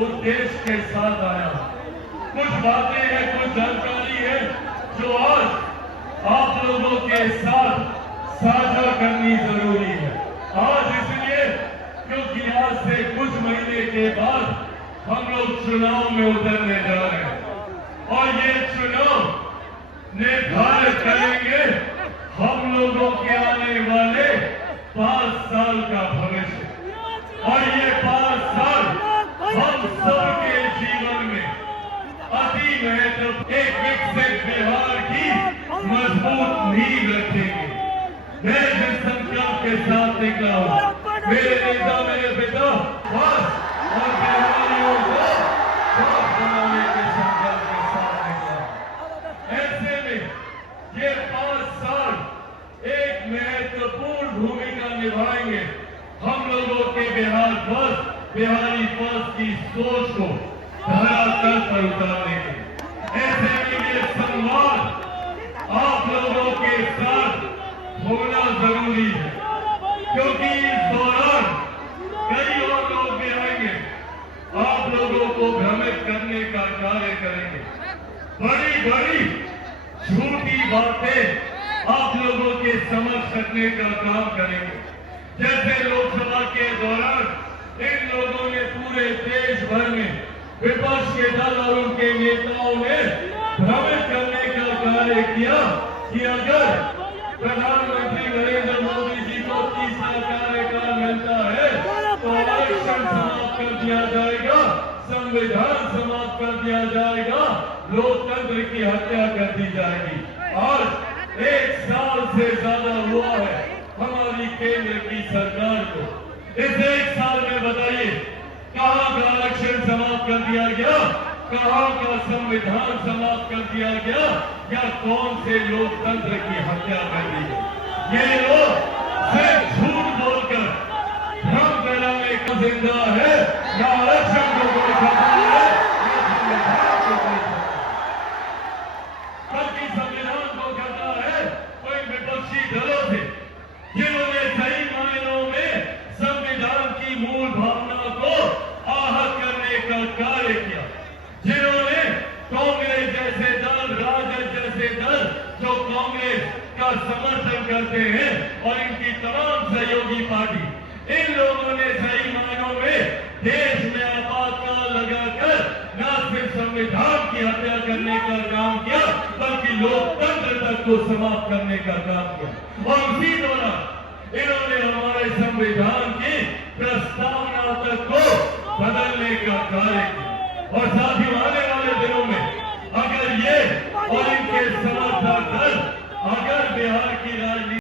उद्देश्य के साथ आया। कुछ बातें हैं, कुछ जानकारी है जो आज आप लोगों के साथ साझा करनी जरूरी है। आज इसलिए क्योंकि आज से कुछ महीने के बाद हम लोग चुनाव में उतरने जा रहे हैं और ये चुनाव निर्धारित करेंगे हम लोगों के आने वाले 5 साल का भविष्य। और ये 5 साल हम सबके जीवन में अति महत्व, एक विकसित बिहार की मजबूत नींव रखेंगे। मैं जिस संकल्प के साथ निकला हूं, मेरे नेता, मेरे पिता और बिहारियों को स्वस्थ बनाने के संकल्प के साथ निकला। ऐसे में ये 5 साल एक महत्वपूर्ण भूमिका निभाएंगे हम लोगों के बिहार फर्स्ट, बिहारी फर्स्ट की सोच को धरातल पर उतारने के। ऐसे में ये संवाद आप लोगों के साथ होना जरूरी है, क्योंकि इस दौरान कई और लोग भी आएंगे, आप लोगों को भ्रमित करने का कार्य करेंगे। बड़ी बड़ी झूठी बातें आप लोगों के समक्ष रखने का काम करेंगे। जैसे लोकसभा के दौरान इन लोगों ने पूरे देश भर में विपक्ष के दल और उनके नेताओं ने भ्रमित करने का कार्य किया कि अगर प्रधानमंत्री नरेंद्र मोदी जी को तीसरा कार्यकाल मिलता है तो आरक्षण समाप्त कर दिया जाएगा, संविधान समाप्त कर दिया जाएगा, लोकतंत्र की हत्या कर दी जाएगी। आज 1 साल से ज्यादा हुआ है हमारी केंद्र की सरकार को। इस 1 साल में बताइए कहां का आरक्षण समाप्त कर दिया गया, कहां का संविधान समाप्त कर दिया गया, या कौन से लोकतंत्र की हत्या कर दी गई। ये लोग सिर्फ झूठ बोलकर भ्रम फैलाने का जिंदा है, या आरक्षण को कोई खतरा है, या संविधान को कोई खतरा है। बल्कि संविधान को खतरा है कोई विपक्षी दलों से, जिन्होंने सही मायनों में संविधान की मूल भावना को आहत करने का कार्य किया, जिन्होंने कांग्रेस जैसे दल, राजद जैसे दल जो कांग्रेस का समर्थन करते हैं और इनकी तमाम सहयोगी पार्टी, इन लोगों ने सही मायनों में देश में आपातकाल लगाकर न सिर्फ संविधान की हत्या करने का काम किया बल्कि लोकतंत्र तक को समाप्त करने का काम किया। और उसी दौरान इन्होंने हमारे संविधान की प्रस्तावना तक को बदलने का कार्य किया। और साथ ही आने वाले दिनों में अगर ये और इनके समर्थक दल अगर बिहार की राजनीति